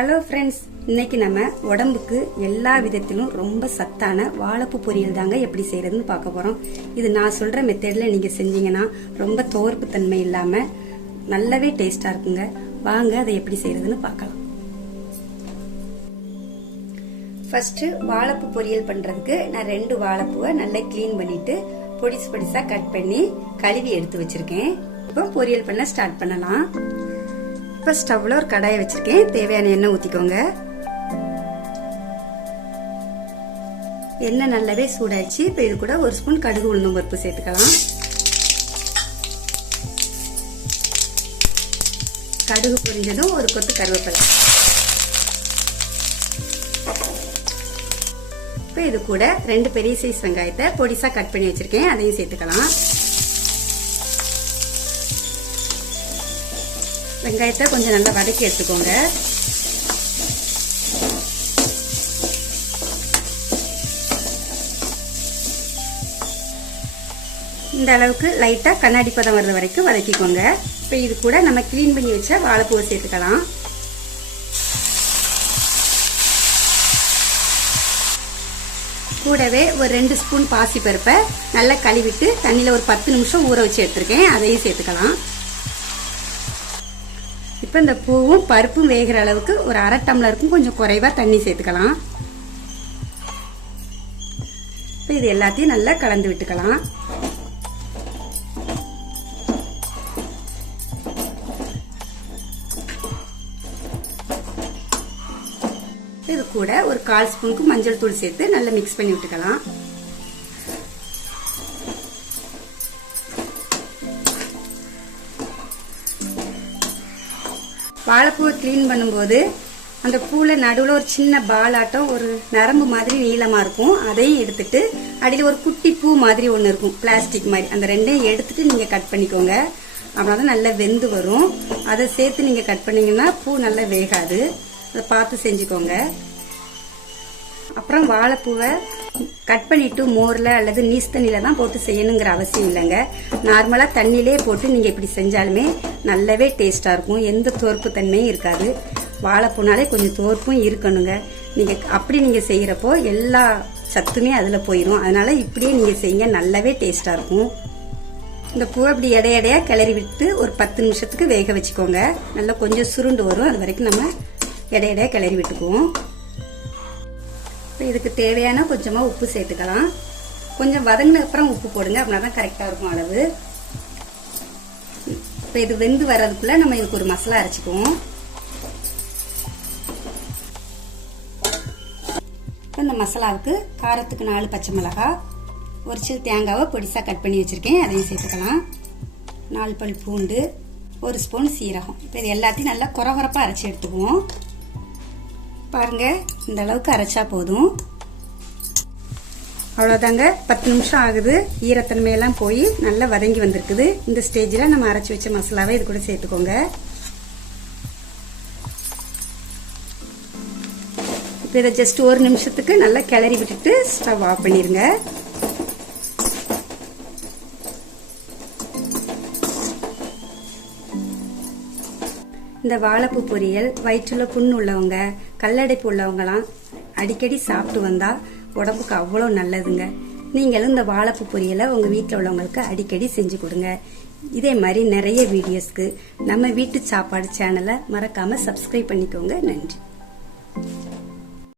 Hello friends, இன்னைக்கு நம்ம உடம்புக்கு எல்லா விதத்திலும் ரொம்ப சத்தான வாழைப்பூ பொரியல் தாங்க எப்படி செய்யறதுன்னு பார்க்க போறோம். இது நான் சொல்ற மெத்தட்ல நீங்க செஞ்சீங்கன்னா ரொம்ப தோர்ப்பு தன்மை இல்லாம நல்லாவே டேஸ்டா இருக்குங்க. வாங்க அதை எப்படி செய்யறதுன்னு பார்க்கலாம். ஃபர்ஸ்ட் வாழைப்பூ பொரியல் பண்றதுக்கு நான் 2 வாழைப்பூவை நல்லா கிளீன் பண்ணிட்டு பொடிசு பொடிசா கட் பண்ணி கழுவி எடுத்து வச்சிருக்கேன். இப்போ பொரியல் பண்ண ஸ்டார்ட் பண்ணலாம். இப்போ ஸ்டவ்ல ஒரு கடாயை வச்சிருக்கேன். தேவையான எண்ணெய் ஊத்திக்கோங்க. எண்ணெய் நல்லாவே சூடாயிடுச்சு. இப்போ இது கூட 1 ஸ்பூன் கடுகு உளுந்தம் பருப்பு சேர்த்துக்கலாம். கடுகு பொரிஞ்சதும் ஒரு கொத்து கருவேப்பிலை. இப்போ இது கூட 2 பெரிய சைஸ் வெங்காயத்தை பொடிசா கட் பண்ணி வச்சிருக்கேன். அதையும் சேர்த்துக்கலாம். வெங்காயத்தை கொஞ்சம் நல்லா வதக்கி எடுத்துக்கோங்க. இந்த அளவுக்கு லைட்டா கண்ணாடி பதம் வர்ற வரைக்கும் வதக்கிக்கோங்க. இப்போ இது கூட நம்ம கிளீன் பண்ணி வச்ச வாழைப்பூவை சேர்த்துக்கலாம். கூடவே ஒரு 2 ஸ்பூன் பாசி பருப்பை நல்லா கழுவிட்டு தண்ணியில ஒரு 10 நிமிஷம் ஊற வச்சு எடுத்திருக்கேன். அதையும் சேர்த்துக்கலாம். இப்போ இந்த பூவும் பருப்பும் வேகிற அளவுக்கு ஒரு 1/2 டம்ளருக்கும் கொஞ்சம் குறைவா தண்ணி சேர்த்துக்கலாம். இப்போ இது எல்லாத்தையும் நல்லா கலந்து விட்டுக்கலாம். இது கூட ஒரு 1/4 ஸ்பூனுக்கு மஞ்சள் தூள் சேர்த்து நல்லா மிக்ஸ் பண்ணி விட்டுக்கலாம். வாழைப்பூவை கிளீன் பண்ணும்போது அந்த பூவில் நடுவில் ஒரு சின்ன பால் ஆட்டம் ஒரு நரம்பு மாதிரி நீளமாக இருக்கும். அதையும் எடுத்துட்டு அடியில் ஒரு குட்டி பூ மாதிரி ஒன்று இருக்கும், பிளாஸ்டிக் மாதிரி. அந்த 2ஐயும் எடுத்துட்டு நீங்கள் கட் பண்ணிக்கோங்க. அப்படின்னா நல்லா வெந்து வரும். அதை சேர்த்து நீங்கள் கட் பண்ணீங்கன்னா பூ நல்லா வேகாது. அதை பார்த்து செஞ்சுக்கோங்க. அப்புறம் வாழைப்பூவை கட் பண்ணிட்டு மோர்ல அல்லது நீஸ் தண்ணியில தான் போட்டு செய்யணுங்கிற அவசியம் இல்லைங்க. நார்மலா தண்ணியிலே போட்டு நீங்க இப்படி செஞ்சாலுமே நல்லாவே டேஸ்டா இருக்கும். எந்த தோர்ப்பு தன்மையும் இருக்காது. வாழைப்பூனாலே கொஞ்சம் தோர்ப்பும் இருக்கணுங்க. நீங்க அப்படி நீங்க செய்யறப்போ எல்லா சத்துமே அதுல போயிடும். அதனால இப்படியே நீங்க செய்யுங்க, நல்லாவே டேஸ்டா இருக்கும். இந்த பூவை அப்படி எடையா கிளறி விட்டு ஒரு 10 நிமிஷத்துக்கு வேக வச்சுக்கோங்க. நல்லா கொஞ்சம் சுருண்டு வரும். அது வரைக்கும் நம்ம எடையா கிளறி விட்டுக்குவோம். இதுக்கு தேவையான கொஞ்சமா உப்பு சேர்த்துக்கலாம். கொஞ்சம் வதங்கின அப்புறம் உப்பு போடுங்க, அப்படின்னா தான் கரெக்டா இருக்கும் அளவு. இப்போ இது வெந்து வர்றதுக்குள்ள நம்ம இதுக்கு ஒரு மசாலா அரைச்சிக்குவோம். இந்த மசாலாவுக்கு காரத்துக்கு 4 பச்சை மிளகாய், ஒரு சில் தேங்காவை பொடிசா கட் பண்ணி வச்சிருக்கேன். அதையும் சேர்த்துக்கலாம். 4 பல் பூண்டு, 1 ஸ்பூன் சீரகம். இப்போ இது எல்லாத்தையும் நல்லா குறகுறப்பா அரைச்சி எடுத்துக்குவோம். பாருங்க, இந்த அளவுக்கு அரைச்சா போதும். அவ்வளவுதாங்க. 10 நிமிஷம் ஆகுது. ஈரத்தன்மையெல்லாம் போய் நல்லா வதங்கி வந்திருக்குது. இந்த ஸ்டேஜ்ல நம்ம அரைச்சி வச்ச மசாலாவை இது கூட சேர்த்துக்கோங்க. இப்போ இதை ஜஸ்ட் 1 நிமிஷத்துக்கு நல்லா கிளறி விட்டுட்டு ஸ்டவ் ஆஃப் பண்ணிருங்க. இந்த வாழைப்பூ பொரியல் வயிற்றுல புண்ணு உள்ளவங்க, கல்லடைப்பு உள்ளவங்கலாம் அடிக்கடி சாப்பிட்டு வந்தா உடம்புக்கு அவ்வளோ நல்லதுங்க. நீங்களும் இந்த வாழைப்பூ பொரியலை உங்க வீட்டில் உள்ளவங்களுக்கு அடிக்கடி செஞ்சு கொடுங்க. இதே மாதிரி நிறைய வீடியோஸ்க்கு நம்ம வீட்டு சாப்பாடு சேனலை மறக்காம சப்ஸ்கிரைப் பண்ணிக்கோங்க. நன்றி.